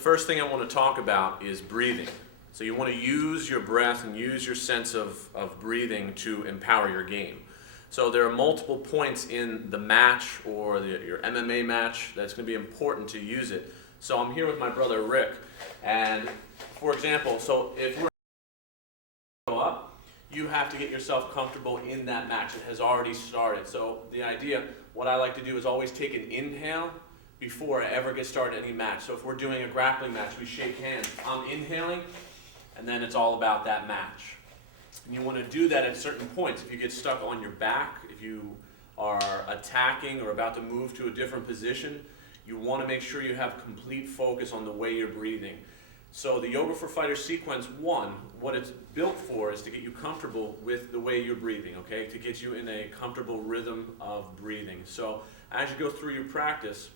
first thing I want to talk about is breathing. So you want to use your breath and use your sense of breathing to empower your game. So there are multiple points in the match or your MMA match that's going to be important to use it. So I'm here with my brother Rick, and for example, so if we're go up, you have to get yourself comfortable in that match. It has already started. So the idea, what I like to do is always take an inhale before I ever get started any match. So if we're doing a grappling match, we shake hands. I'm inhaling, and then it's all about that match. And you want to do that at certain points. If you get stuck on your back, if you are attacking or about to move to a different position, you want to make sure you have complete focus on the way you're breathing. So the Yoga for Fighters Sequence 1, what it's built for is to get you comfortable with the way you're breathing, okay? To get you in a comfortable rhythm of breathing. So as you go through your practice,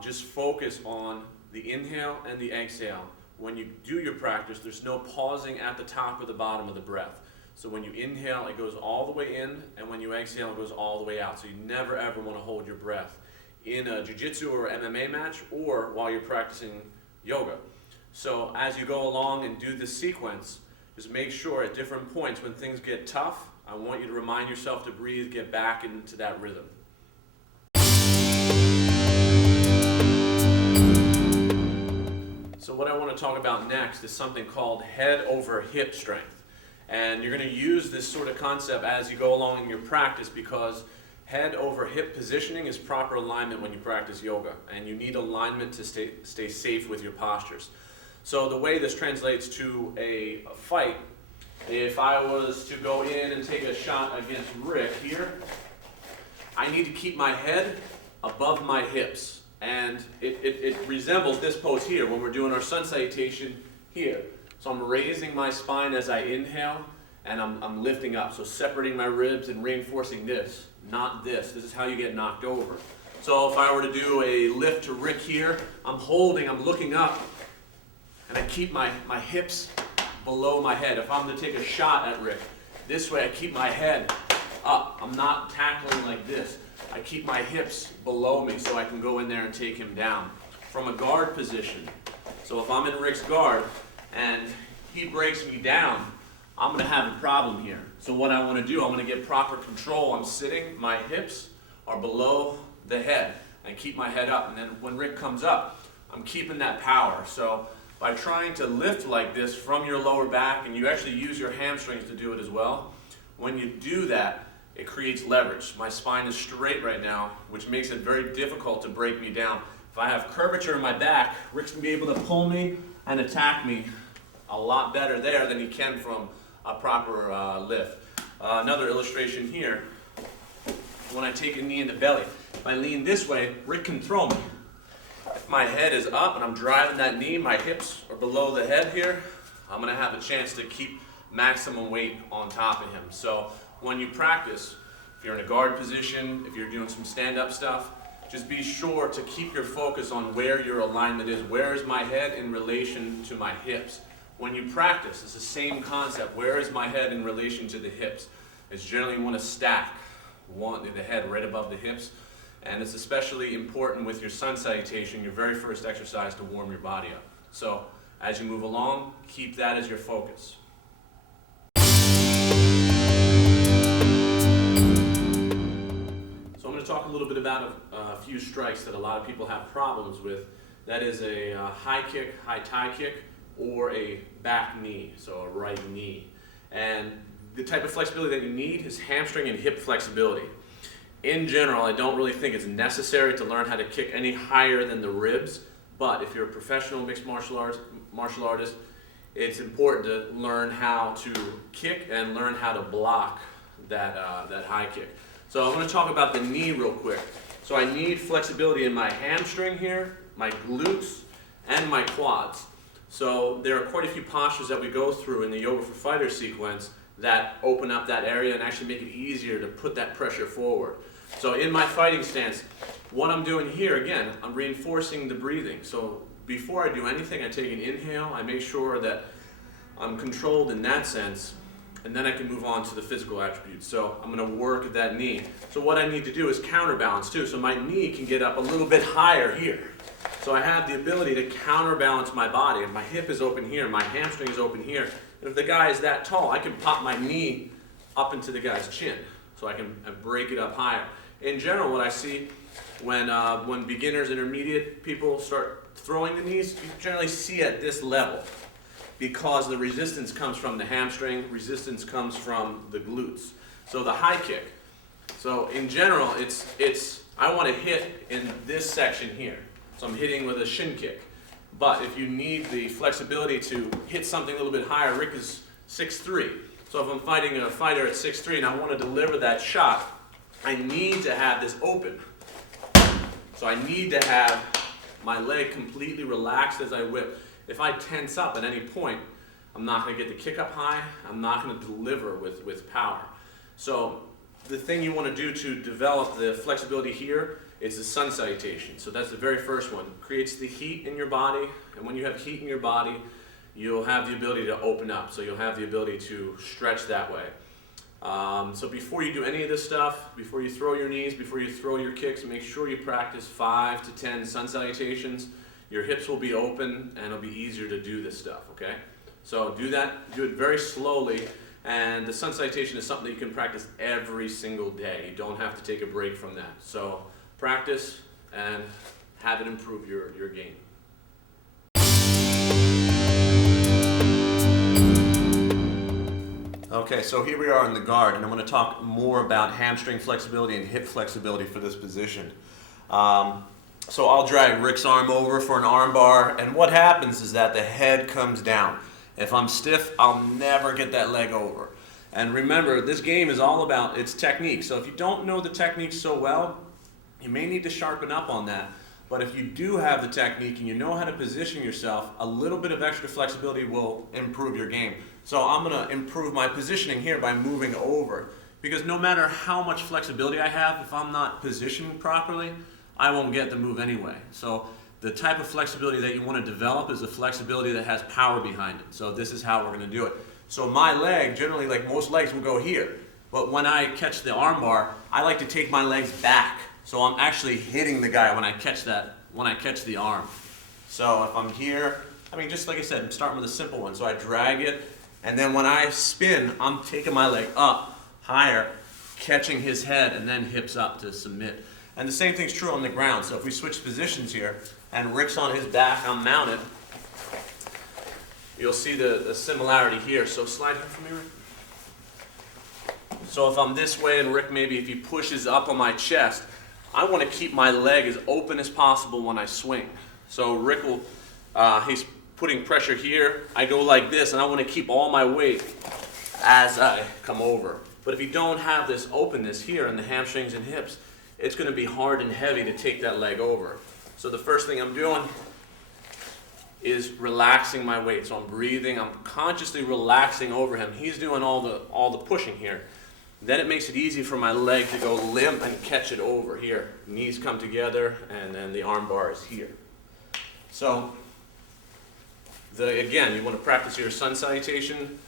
just focus on the inhale and the exhale. When you do your practice, there's no pausing at the top or the bottom of the breath. So when you inhale, it goes all the way in, and when you exhale, it goes all the way out. So you never ever want to hold your breath in a jiu-jitsu or MMA match or while you're practicing yoga. So as you go along and do this sequence, just make sure at different points when things get tough, I want you to remind yourself to breathe, get back into that rhythm. So what I want to talk about next is something called head over hip strength. And you're going to use this sort of concept as you go along in your practice, because head over hip positioning is proper alignment when you practice yoga, and you need alignment to stay safe with your postures. So the way this translates to a fight, if I was to go in and take a shot against Rick here, I need to keep my head above my hips. And it resembles this pose here when we're doing our sun salutation here. So I'm raising my spine as I inhale, and I'm lifting up. So separating my ribs and reinforcing this, not this. This is how you get knocked over. So if I were to do a lift to Rick here, I'm holding, I'm looking up, and I keep my hips below my head. If I'm to take a shot at Rick, this way I keep my head up. I'm not tackling like this. I keep my hips below me so I can go in there and take him down. From a guard position, so if I'm in Rick's guard and he breaks me down, I'm going to have a problem here. So what I want to do, I'm going to get proper control. I'm sitting, my hips are below the head, and keep my head up. And then when Rick comes up, I'm keeping that power. So by trying to lift like this from your lower back, and you actually use your hamstrings to do it as well, when you do that, it creates leverage. My spine is straight right now, which makes it very difficult to break me down. If I have curvature in my back, Rick's going to be able to pull me and attack me a lot better there than he can from a proper lift. Another illustration here, when I take a knee in the belly, if I lean this way, Rick can throw me. If my head is up and I'm driving that knee, my hips are below the head here, I'm going to have a chance to keep maximum weight on top of him. So when you practice, if you're in a guard position, if you're doing some stand-up stuff, just be sure to keep your focus on where your alignment is. Where is my head in relation to my hips? When you practice, it's the same concept. Where is my head in relation to the hips? It's generally you want to stack the head right above the hips. And it's especially important with your sun salutation, your very first exercise to warm your body up. So as you move along, keep that as your focus. Talk a little bit about a few strikes that a lot of people have problems with. That is a high kick, high tie kick, or a back knee, so a right knee. And the type of flexibility that you need is hamstring and hip flexibility. In general, I don't really think it's necessary to learn how to kick any higher than the ribs, but if you're a professional mixed martial artist, it's important to learn how to kick and learn how to block that high kick. So I'm going to talk about the knee real quick. So I need flexibility in my hamstring here, my glutes, and my quads. So there are quite a few postures that we go through in the Yoga for Fighters sequence that open up that area and actually make it easier to put that pressure forward. So in my fighting stance, what I'm doing here, again, I'm reinforcing the breathing. So before I do anything, I take an inhale, I make sure that I'm controlled in that sense, and then I can move on to the physical attributes. So I'm going to work at that knee. So what I need to do is counterbalance too. So my knee can get up a little bit higher here. So I have the ability to counterbalance my body. If my hip is open here, my hamstring is open here, and if the guy is that tall, I can pop my knee up into the guy's chin, so I can break it up higher. In general, what I see when beginners, intermediate people start throwing the knees, you generally see at this level, because the resistance comes from the hamstring, resistance comes from the glutes. So the high kick. So in general, I want to hit in this section here. So I'm hitting with a shin kick. But if you need the flexibility to hit something a little bit higher, Rick is 6'3". So if I'm fighting a fighter at 6'3" and I want to deliver that shot, I need to have this open. So I need to have my leg completely relaxed as I whip. If I tense up at any point, I'm not going to get the kick up high. I'm not going to deliver with power. So the thing you want to do to develop the flexibility here is the sun salutation. So that's the very first one. It creates the heat in your body, and when you have heat in your body, you'll have the ability to open up. So you'll have the ability to stretch that way. So before you do any of this stuff, before you throw your knees, before you throw your kicks, make sure you practice 5 to 10 sun salutations. Your hips will be open and it'll be easier to do this stuff, okay? So do that, do it very slowly, and the sun salutation is something that you can practice every single day. You don't have to take a break from that. So practice and have it improve your game. Okay, so here we are in the guard, and I'm going to talk more about hamstring flexibility and hip flexibility for this position. So I'll drag Rick's arm over for an arm bar, and what happens is that the head comes down. If I'm stiff, I'll never get that leg over. And remember, this game is all about its technique. So if you don't know the technique so well, you may need to sharpen up on that. But if you do have the technique and you know how to position yourself, a little bit of extra flexibility will improve your game. So I'm going to improve my positioning here by moving over. Because no matter how much flexibility I have, if I'm not positioned properly, I won't get the move anyway. So the type of flexibility that you want to develop is the flexibility that has power behind it. So this is how we're going to do it. So my leg, generally like most legs, will go here. But when I catch the arm bar, I like to take my legs back. So I'm actually hitting the guy when I catch the arm. So if I'm here, just like I said, I'm starting with a simple one. So I drag it, and then when I spin, I'm taking my leg up, higher, catching his head, and then hips up to submit. And the same thing's true on the ground. So if we switch positions here, and Rick's on his back, I'm mounted, you'll see the similarity here. So slide here for me, Rick. So if I'm this way, and Rick maybe if he pushes up on my chest, I want to keep my leg as open as possible when I swing. So Rick will, he's putting pressure here. I go like this, and I want to keep all my weight as I come over. But if you don't have this openness here in the hamstrings and hips, it's going to be hard and heavy to take that leg over. So the first thing I'm doing is relaxing my weight. So I'm breathing, I'm consciously relaxing over him. He's doing all the pushing here. Then it makes it easy for my leg to go limp and catch it over here. Knees come together, and then the arm bar is here. So, again, you want to practice your sun salutation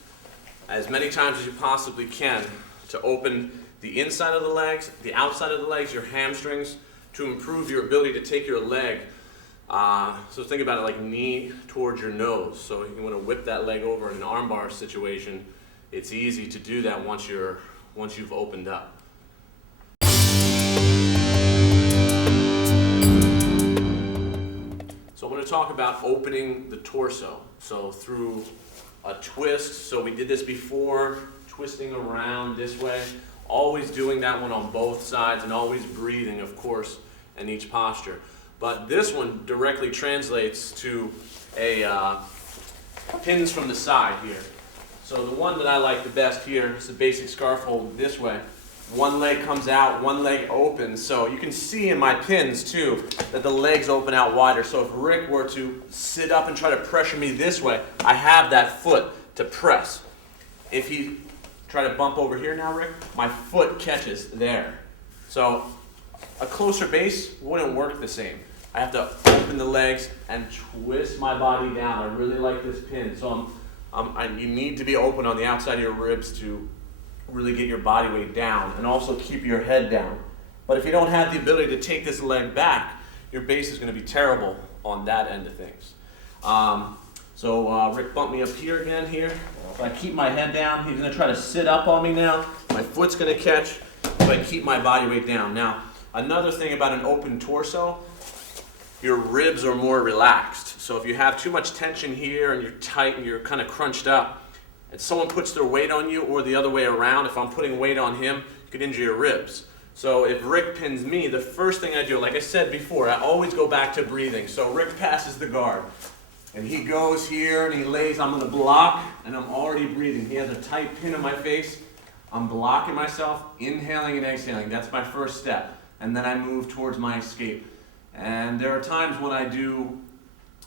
as many times as you possibly can to open the inside of the legs, the outside of the legs, your hamstrings, to improve your ability to take your leg. So think about it like knee towards your nose. So you want to whip that leg over in an arm bar situation. It's easy to do that once you've opened up. So I'm going to talk about opening the torso. So through a twist, so we did this before, twisting around this way, always doing that one on both sides and always breathing, of course, in each posture. But this one directly translates to pins from the side here. So the one that I like the best here is the basic scarf hold this way. One leg comes out, one leg opens. So you can see in my pins too that the legs open out wider. So if Rick were to sit up and try to pressure me this way, I have that foot to press. If he try to bump over here now, Rick, my foot catches there. So a closer base wouldn't work the same. I have to open the legs and twist my body down. I really like this pin. So you need to be open on the outside of your ribs to really get your body weight down and also keep your head down. But if you don't have the ability to take this leg back, your base is going to be terrible on that end of things. Rick bumped me up here again here. If I keep my head down, he's gonna try to sit up on me now. My foot's gonna catch if I keep my body weight down. Now, another thing about an open torso, your ribs are more relaxed. So if you have too much tension here and you're tight and you're kind of crunched up, and someone puts their weight on you or the other way around, if I'm putting weight on him, you could injure your ribs. So if Rick pins me, the first thing I do, like I said before, I always go back to breathing. So Rick passes the guard. And he goes here and he lays, I'm gonna block, and I'm already breathing. He has a tight pin in my face. I'm blocking myself, inhaling and exhaling. That's my first step. And then I move towards my escape. And there are times when I do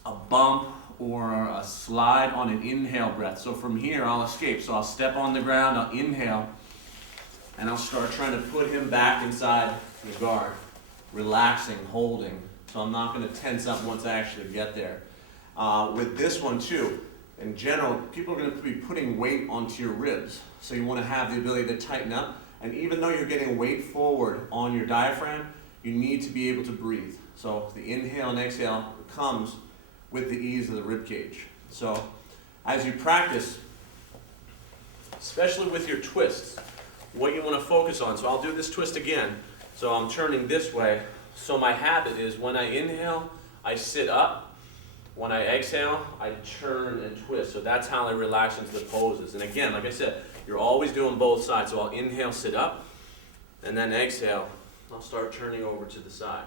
a bump or a slide on an inhale breath. So from here, I'll escape. So I'll step on the ground, I'll inhale, and I'll start trying to put him back inside the guard, relaxing, holding. So I'm not gonna tense up once I actually get there. With this one too, in general, people are going to be putting weight onto your ribs. So you want to have the ability to tighten up. And even though you're getting weight forward on your diaphragm, you need to be able to breathe. So the inhale and exhale comes with the ease of the rib cage. So as you practice, especially with your twists, what you want to focus on. So I'll do this twist again. So I'm turning this way. So my habit is when I inhale, I sit up. When I exhale, I turn and twist. So that's how I relax into the poses. And again, like I said, you're always doing both sides. So I'll inhale, sit up, and then exhale, I'll start turning over to the side.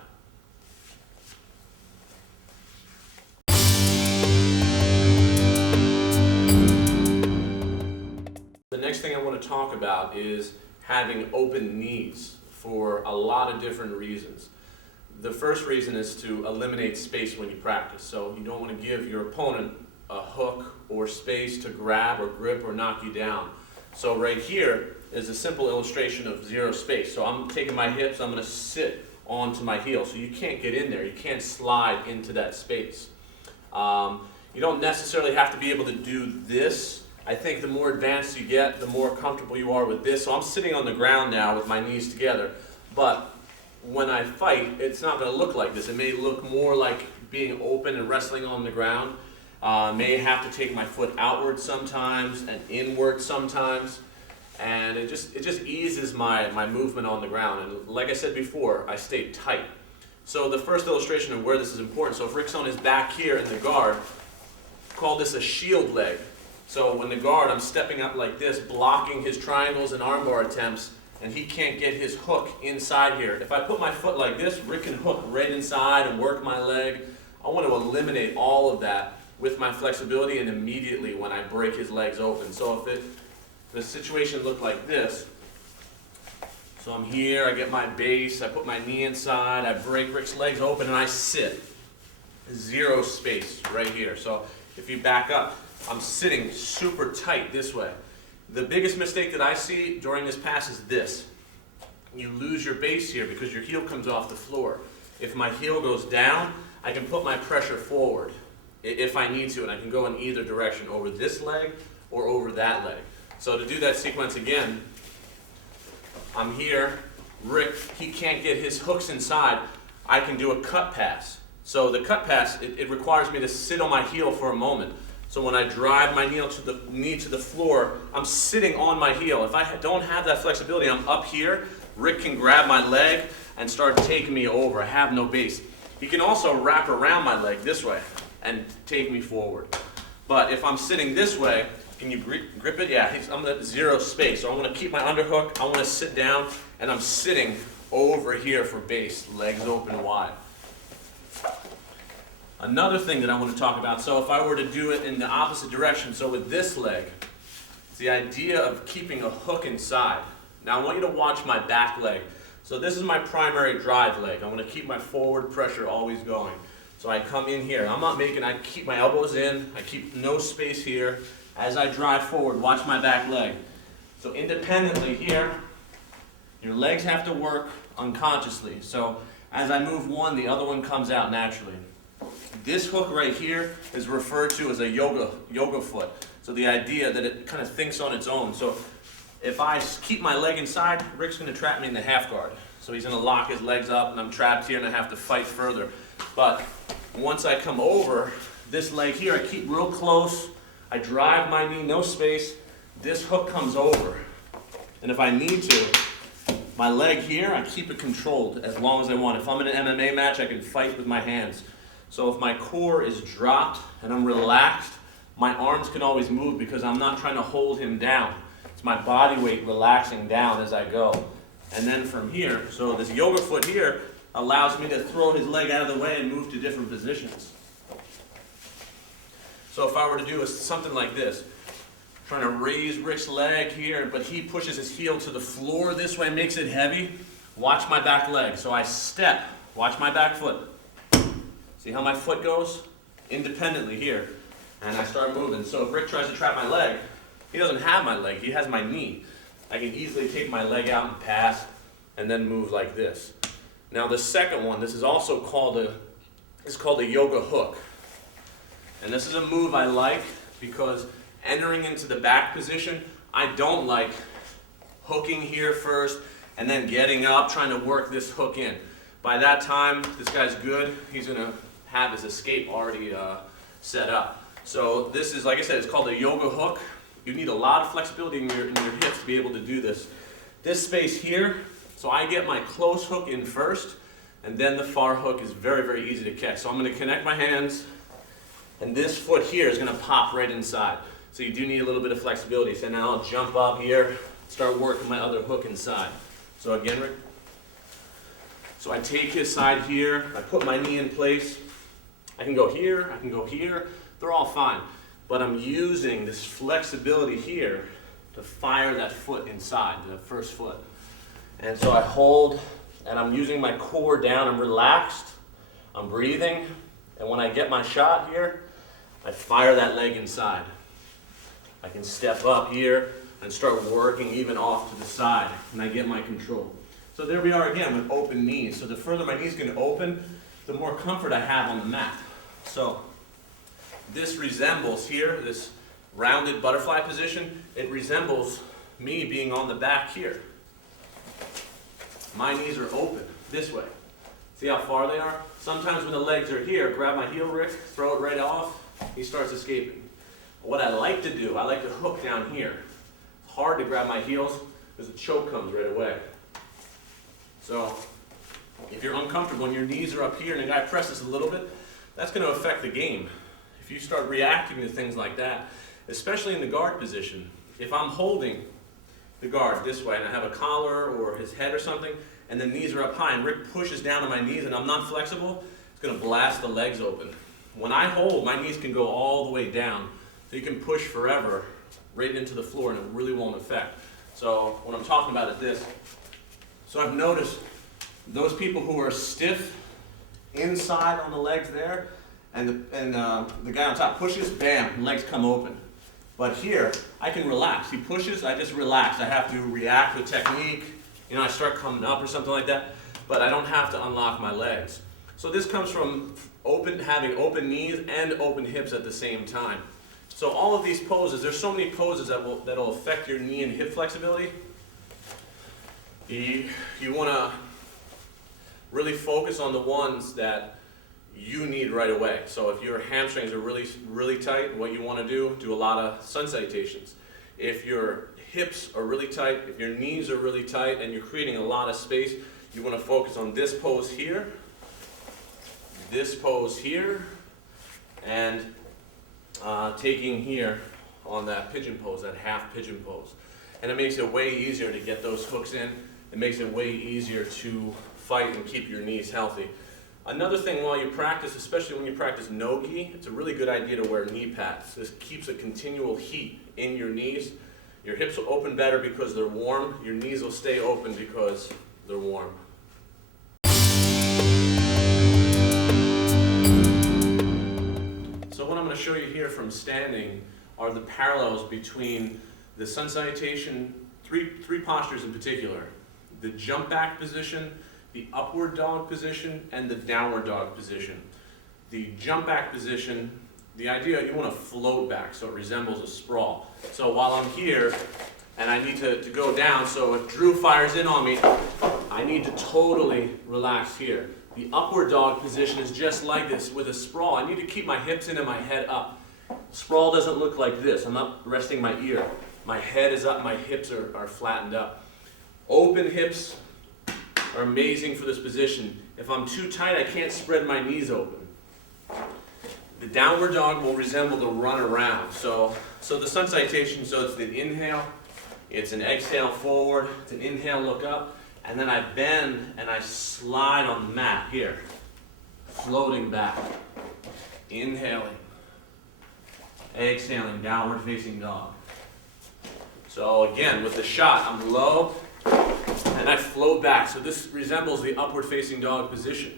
The next thing I want to talk about is having open knees for a lot of different reasons. The first reason is to eliminate space when you practice. So you don't want to give your opponent a hook or space to grab or grip or knock you down. So right here is a simple illustration of zero space. So I'm taking my hips, I'm going to sit onto my heel. So you can't get in there. You can't slide into that space. You don't necessarily have to be able to do this. I think the more advanced you get, the more comfortable you are with this. So I'm sitting on the ground now with my knees together. But when I fight, it's not going to look like this. It may look more like being open and wrestling on the ground. May have to take my foot outward sometimes and inward sometimes. And it just eases my movement on the ground. And like I said before, I stay tight. So the first illustration of where this is important. So if Rick's on his back here in the guard, call this a shield leg. So when the guard, I'm stepping up like this, blocking his triangles and armbar attempts, and he can't get his hook inside here. If I put my foot like this, Rick can hook right inside and work my leg. I want to eliminate all of that with my flexibility and immediately when I break his legs open. So if the situation looked like this, so I'm here, I get my base, I put my knee inside, I break Rick's legs open, and I sit. Zero space right here. So if you back up, I'm sitting super tight this way. The biggest mistake that I see during this pass is this. You lose your base here because your heel comes off the floor. If my heel goes down, I can put my pressure forward if I need to, and I can go in either direction, over this leg or over that leg. So to do that sequence again, I'm here, Rick, he can't get his hooks inside. I can do a cut pass. So the cut pass, it requires me to sit on my heel for a moment. So when I drive my knee to the floor, I'm sitting on my heel. If I don't have that flexibility, I'm up here. Rick can grab my leg and start taking me over. I have no base. He can also wrap around my leg this way and take me forward. But if I'm sitting this way, can you grip it? Yeah, I'm at zero space. So I'm going to keep my underhook. I want to sit down, and I'm sitting over here for base, legs open wide. Another thing that I want to talk about, so if I were to do it in the opposite direction, so with this leg, it's the idea of keeping a hook inside. Now I want you to watch my back leg. So this is my primary drive leg. I'm going to keep my forward pressure always going. So I come in here. I keep my elbows in. I keep no space here. As I drive forward, watch my back leg. So independently here, your legs have to work unconsciously. So as I move one, the other one comes out naturally. This hook right here is referred to as a yoga foot. So the idea that it kind of thinks on its own. So if I keep my leg inside, Rick's going to trap me in the half guard. So he's going to lock his legs up, and I'm trapped here, and I have to fight further. But And once I come over, this leg here, I keep real close. I drive my knee, no space. This hook comes over. And if I need to, my leg here, I keep it controlled as long as I want. If I'm in an MMA match, I can fight with my hands. So if my core is dropped and I'm relaxed, my arms can always move because I'm not trying to hold him down. It's my body weight relaxing down as I go. And then from here, so this yoga foot here allows me to throw his leg out of the way and move to different positions. So if I were to do something like this, trying to raise Rick's leg here, but he pushes his heel to the floor this way, makes it heavy, watch my back leg. So I step, watch my back foot. See how my foot goes? Independently here. And I start moving. So if Rick tries to trap my leg, he doesn't have my leg, he has my knee. I can easily take my leg out and pass, and then move like this. Now the second one, this is also called a yoga hook. And this is a move I like because entering into the back position, I don't like hooking here first and then getting up, trying to work this hook in. By that time, this guy's good. He's gonna have his escape already set up. So this is, like I said, it's called a yoga hook. You need a lot of flexibility in your hips to be able to do this. This space here, so I get my close hook in first, and then the far hook is very, very easy to catch. So I'm gonna connect my hands, and this foot here is gonna pop right inside. So you do need a little bit of flexibility. So now I'll jump up here, start working my other hook inside. So again, Rick. So I take his side here, I put my knee in place. I can go here, I can go here, they're all fine. But I'm using this flexibility here to fire that foot inside, the first foot. And so I hold, and I'm using my core down, I'm relaxed, I'm breathing, and when I get my shot here, I fire that leg inside. I can step up here and start working even off to the side, and I get my control. So there we are again with open knees. So the further my knees can open, the more comfort I have on the mat. So this resembles here, this rounded butterfly position, it resembles me being on the back here. My knees are open this way. See how far they are? Sometimes when the legs are here, grab my heel, Rick, throw it right off, he starts escaping. What I like to do, I like to hook down here. It's hard to grab my heels because the choke comes right away. So if you're uncomfortable and your knees are up here and the guy presses a little bit, that's going to affect the game. If you start reacting to things like that, especially in the guard position, if I'm holding the guard this way and I have a collar or his head or something, and the knees are up high and Rick pushes down on my knees and I'm not flexible, it's going to blast the legs open. When I hold, my knees can go all the way down, so you can push forever right into the floor and it really won't affect. So what I'm talking about is this. So I've noticed those people who are stiff inside on the legs there, and the guy on top pushes, bam, legs come open. But here, I can relax. He pushes, I just relax. I have to react with technique. I start coming up or something like that, but I don't have to unlock my legs. So this comes from having open knees and open hips at the same time. So all of these poses, there's so many poses that'll affect your knee and hip flexibility. You want to really focus on the ones that you need right away. So if your hamstrings are really, really tight, what you want to do a lot of sun salutations. If your hips are really tight, if your knees are really tight and you're creating a lot of space, you want to focus on this pose here, and taking here on that pigeon pose, that half pigeon pose. And it makes it way easier to get those hooks in. It makes it way easier to fight and keep your knees healthy. Another thing while you practice, especially when you practice no-gi, it's a really good idea to wear knee pads. This keeps a continual heat in your knees. Your hips will open better because they're warm. Your knees will stay open because they're warm. So what I'm going to show you here from standing are the parallels between the sun salutation, three postures in particular. The jump back position, the upward dog position, and the downward dog position. The jump back position, the idea, you want to float back so it resembles a sprawl. So while I'm here and I need to go down, so if Drew fires in on me, I need to totally relax here. The upward dog position is just like this with a sprawl. I need to keep my hips in and my head up. Sprawl doesn't look like this. I'm not resting my ear. My head is up, my hips are flattened up. Open hips are amazing for this position. If I'm too tight, I can't spread my knees open. The downward dog will resemble the run around. So the sun salutation, so it's an inhale, it's an exhale forward, it's an inhale, look up, and then I bend and I slide on the mat here, floating back, inhaling, exhaling, downward facing dog. So again, with the shot, I'm low and I float back. So this resembles the upward facing dog position.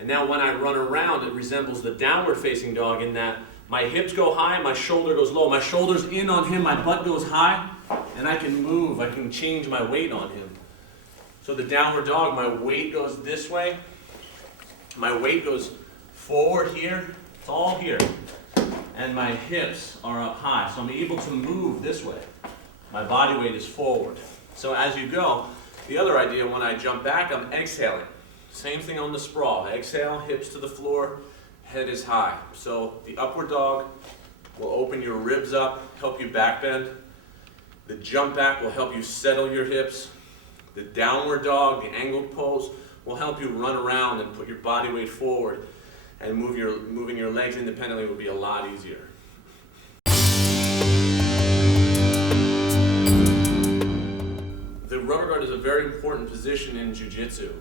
And now when I run around, it resembles the downward facing dog in that my hips go high, my shoulder goes low. My shoulder's in on him, my butt goes high, and I can move, I can change my weight on him. So the downward dog, my weight goes this way, my weight goes forward here, it's all here, and my hips are up high. So I'm able to move this way. My body weight is forward. So as you go, the other idea, when I jump back, I'm exhaling. Same thing on the sprawl. Exhale, hips to the floor, head is high. So the upward dog will open your ribs up, help you back bend. The jump back will help you settle your hips. The downward dog, the angled pose, will help you run around and put your body weight forward, and moving your legs independently will be a lot easier. The rubber guard is a very important position in jiu-jitsu.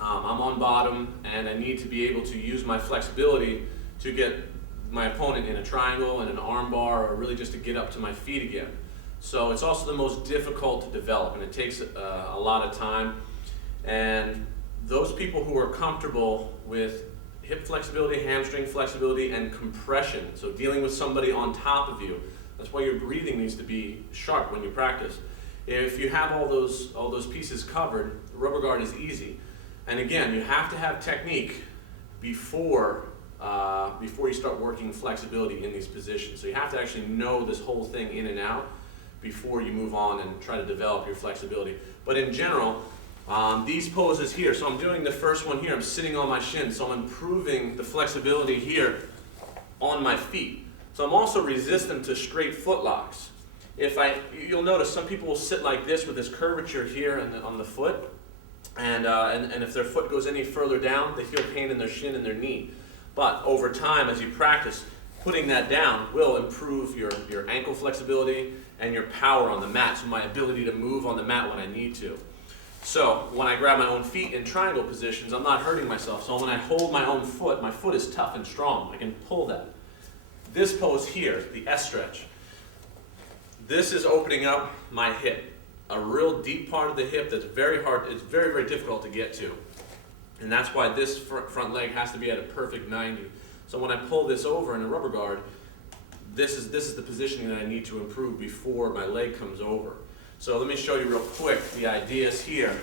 I'm on bottom and I need to be able to use my flexibility to get my opponent in a triangle and an arm bar, or really just to get up to my feet again. So it's also the most difficult to develop, and it takes a lot of time. And those people who are comfortable with hip flexibility, hamstring flexibility, and compression, so dealing with somebody on top of you, that's why your breathing needs to be sharp when you practice. If you have all those pieces covered, the rubber guard is easy. And again, you have to have technique before you start working flexibility in these positions. So you have to actually know this whole thing in and out before you move on and try to develop your flexibility. But in general, these poses here, so I'm doing the first one here, I'm sitting on my shin, so I'm improving the flexibility here on my feet. So I'm also resistant to straight foot locks. You'll notice some people will sit like this with this curvature here on the foot, and if their foot goes any further down, they feel pain in their shin and their knee. But over time, as you practice, putting that down will improve your ankle flexibility and your power on the mat, so my ability to move on the mat when I need to. So when I grab my own feet in triangle positions, I'm not hurting myself. So when I hold my own foot, my foot is tough and strong. I can pull that. This pose here, the S stretch, this is opening up my hip, a real deep part of the hip that's very hard, it's very, very difficult to get to. And that's why this front leg has to be at a perfect 90. So when I pull this over in a rubber guard, this is the positioning that I need to improve before my leg comes over. So let me show you real quick the ideas here.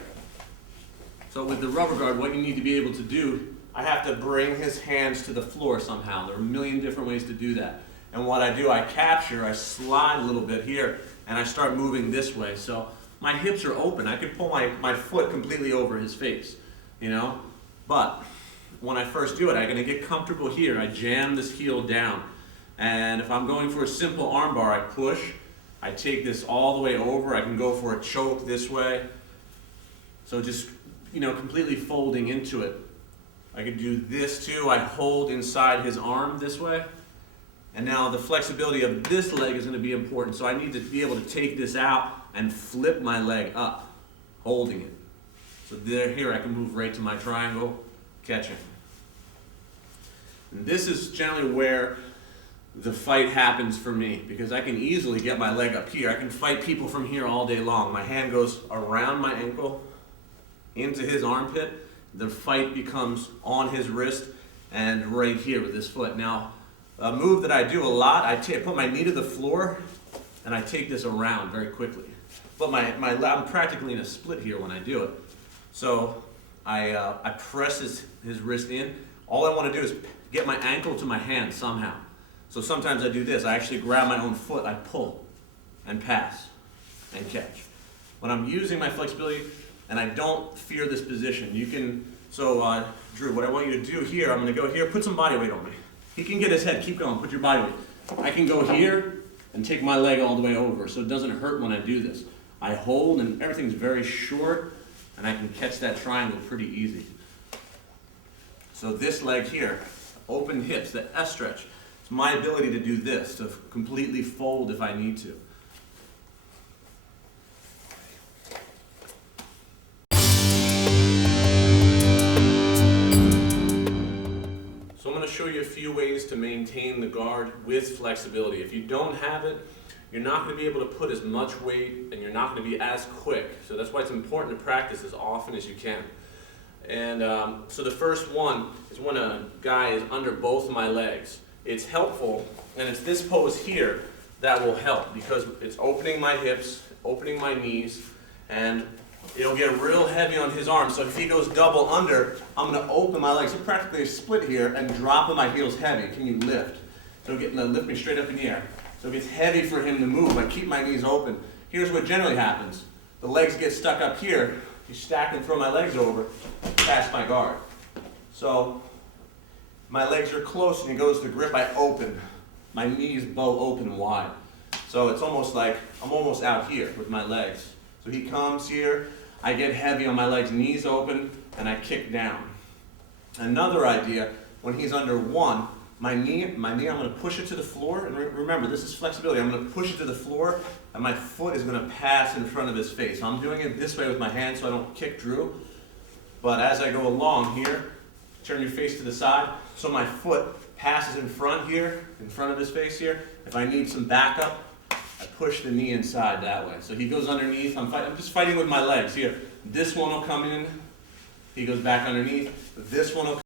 So with the rubber guard, what you need to be able to do, I have to bring his hands to the floor somehow. There are a million different ways to do that. And what I do, I slide a little bit here, and I start moving this way. So my hips are open. I could pull my foot completely over his face, you know? But when I first do it, I'm gonna get comfortable here. I jam this heel down. And if I'm going for a simple arm bar, I push. I take this all the way over. I can go for a choke this way. So just, completely folding into it. I could do this too. I hold inside his arm this way. And now the flexibility of this leg is going to be important. So I need to be able to take this out and flip my leg up, holding it. So here I can move right to my triangle, catching. And this is generally where the fight happens for me, because I can easily get my leg up here. I can fight people from here all day long. My hand goes around my ankle, into his armpit. The fight becomes on his wrist and right here with this foot. Now, a move that I do a lot, I put my knee to the floor and I take this around very quickly. But I'm practically in a split here when I do it. So I press his wrist in. All I want to do is get my ankle to my hand somehow. So sometimes I do this. I actually grab my own foot, I pull and pass and catch. When I'm using my flexibility, and I don't fear this position. You can, Drew, what I want you to do here, I'm gonna go here, put some body weight on me. He can get his head, keep going, put your body weight. I can go here and take my leg all the way over, so it doesn't hurt when I do this. I hold, and everything's very short, and I can catch that triangle pretty easy. So this leg here, open hips, the S stretch, it's my ability to do this, to completely fold if I need to. So I'm going to show you a few ways to maintain the guard with flexibility. If you don't have it, you're not going to be able to put as much weight and you're not going to be as quick. So that's why it's important to practice as often as you can. And so the first one is when a guy is under both of my legs. It's helpful, and it's this pose here that will help because it's opening my hips, opening my knees, and it'll get real heavy on his arms. So if he goes double under, I'm going to open my legs, so practically a split here, and dropping my heels heavy. Can you lift? So getting to lift me straight up in the air. So it gets heavy for him to move. I keep my knees open. Here's what generally happens. The legs get stuck up here. You stack and throw my legs over, past my guard. So my legs are close and he goes to grip, I open. My knees bow open wide. So it's almost like I'm almost out here with my legs. So he comes here, I get heavy on my legs, knees open, and I kick down. Another idea, when he's under one, my knee, I'm going to push it to the floor, and remember, this is flexibility. I'm going to push it to the floor, and my foot is going to pass in front of his face. So I'm doing it this way with my hand so I don't kick Drew. But as I go along here, turn your face to the side, so my foot passes in front here, in front of his face here. If I need some backup, I push the knee inside that way. So he goes underneath, I'm just fighting with my legs here. This one will come in, he goes back underneath. This one will come